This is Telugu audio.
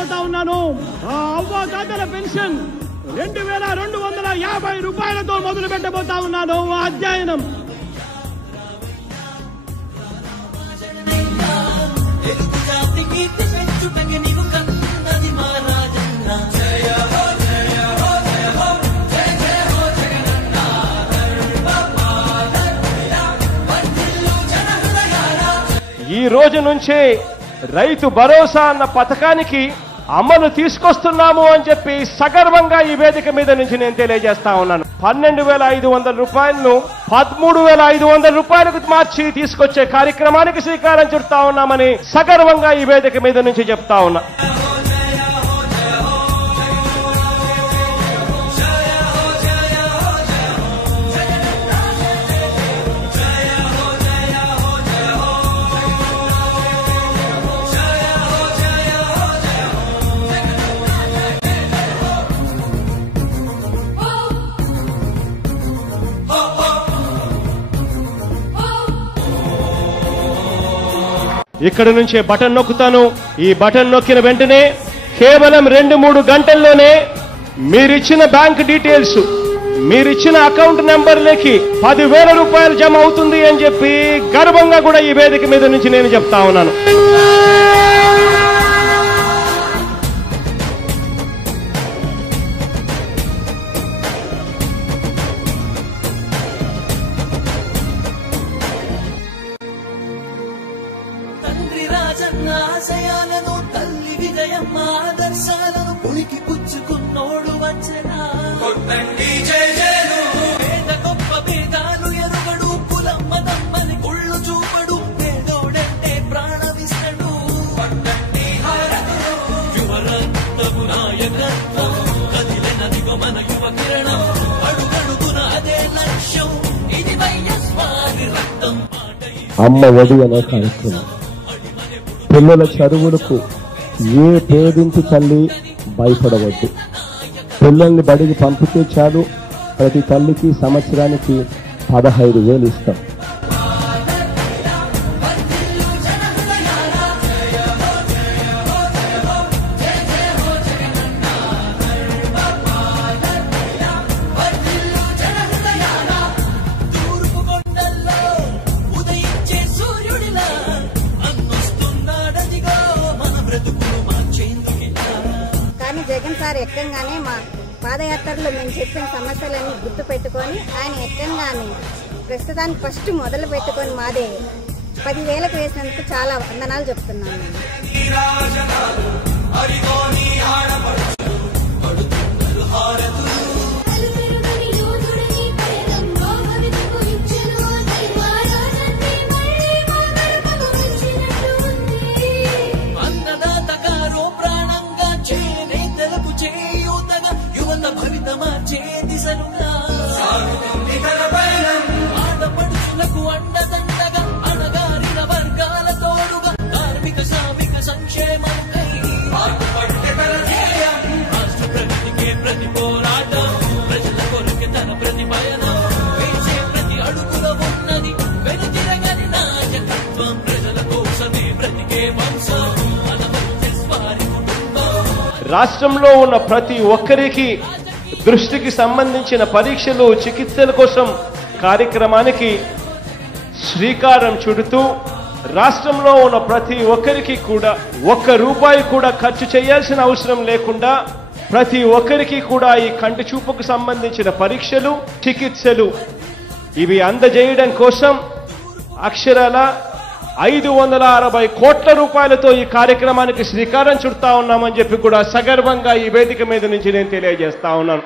పెట్టబోతా ఉన్నాను. ఆ అవ్వాతాతల పెన్షన్ 2250 రూపాయలతో మొదలు పెట్టబోతా ఉన్నాను ఆ అధ్యయనం. ఈ రోజు నుంచే రైతు భరోసా అన్న పథకానికి అమలు తీసుకొస్తున్నాము అని చెప్పి సగర్వంగా ఈ వేదిక మీద నుంచి నేను తెలియజేస్తా ఉన్నాను. 12,500 రూపాయలను 13,500 రూపాయలకు మార్చి తీసుకొచ్చే కార్యక్రమానికి శ్రీకారం చుడతా ఉన్నామని సగర్వంగా ఈ వేదిక మీద నుంచి చెప్తా ఉన్నా. ఇక్కడ నుంచే బటన్ నొక్కుతాను. ఈ బటన్ నొక్కిన వెంటనే కేవలం 2-3 గంటల్లోనే మీరిచ్చిన బ్యాంక్ డీటెయిల్స్, మీరిచ్చిన అకౌంట్ నెంబర్లకి 10,000 రూపాయలు జమ అవుతుంది అని చెప్పి గర్వంగా కూడా ఈ వేదిక మీద నుంచి నేను చెప్తా ఉన్నాను. ఆశయాలను తల్లి విజయమ్మ ఆదర్శాలను పులికి పుచ్చుకున్నోడు వచ్చనా పేద గొప్ప భేదాలు ఎరుగడు కులమ్మ దమ్మని కుళ్ళు చూపడు పేదోడంటే ప్రాణమిస్తడు యువరత్నము నాయకత్వం కదిలినదిగో మన యువ కిరణం అడుగడుగున అదే లక్ష్యం ఇది వైఎస్ఆర్ రక్తం. అమ్మ ఒడి అనే కార్యక్రమం పిల్లల చదువులకు ఏ పేదింటి తల్లి భయపడవద్దు. పిల్లల్ని బడికి పంపితే చాలు, ప్రతి తల్లికి సంవత్సరానికి 15,000 ఇస్తాం. జగన్ సార్ ఎక్కంగానే మా పాదయాత్రలో మేము చెప్పిన సమస్యలన్నీ గుర్తు పెట్టుకొని ఆయన ఎక్కంగానే ప్రస్తుతానికి ఫస్ట్ మొదలు పెట్టుకొని మాదే 10,000కు వేసినందుకు చాలా వందనాలు చెప్తున్నాను. ఆడపడుచులకు అండదండగా అణగారిన వర్గాల తోడుగా కార్మిక శ్రామిక సంక్షేమంకై రాష్ట్ర ప్రగతికే ప్రతి పోరాటం ప్రజల కొరకు తన ప్రతి పయనం వేసే ప్రతి అడుగులో ఉన్నది వెనుతిరగని నాయకత్వం ప్రజల కోసమే బ్రతికే వంశం మన వారి కుటుంబం. రాష్ట్రంలో ఉన్న ప్రతి ఒక్కరికి దృష్టికి సంబంధించిన పరీక్షలు చికిత్సల కోసం కార్యక్రమానికి శ్రీకారం చుడుతూ రాష్ట్రంలో ఉన్న ప్రతి ఒక్కరికి కూడా ₹1 కూడా ఖర్చు చేయాల్సిన అవసరం లేకుండా ప్రతి ఒక్కరికి కూడా ఈ కంటి చూపుకు సంబంధించిన పరీక్షలు చికిత్సలు ఇవి అందజేయడం కోసం అక్షరాల 560 కోట్ల రూపాయలతో ఈ కార్యక్రమానికి శ్రీకారం చుడతా ఉన్నామని చెప్పి కూడా సగర్వంగా ఈ వేదిక మీద నుంచి నేను తెలియజేస్తా ఉన్నాను.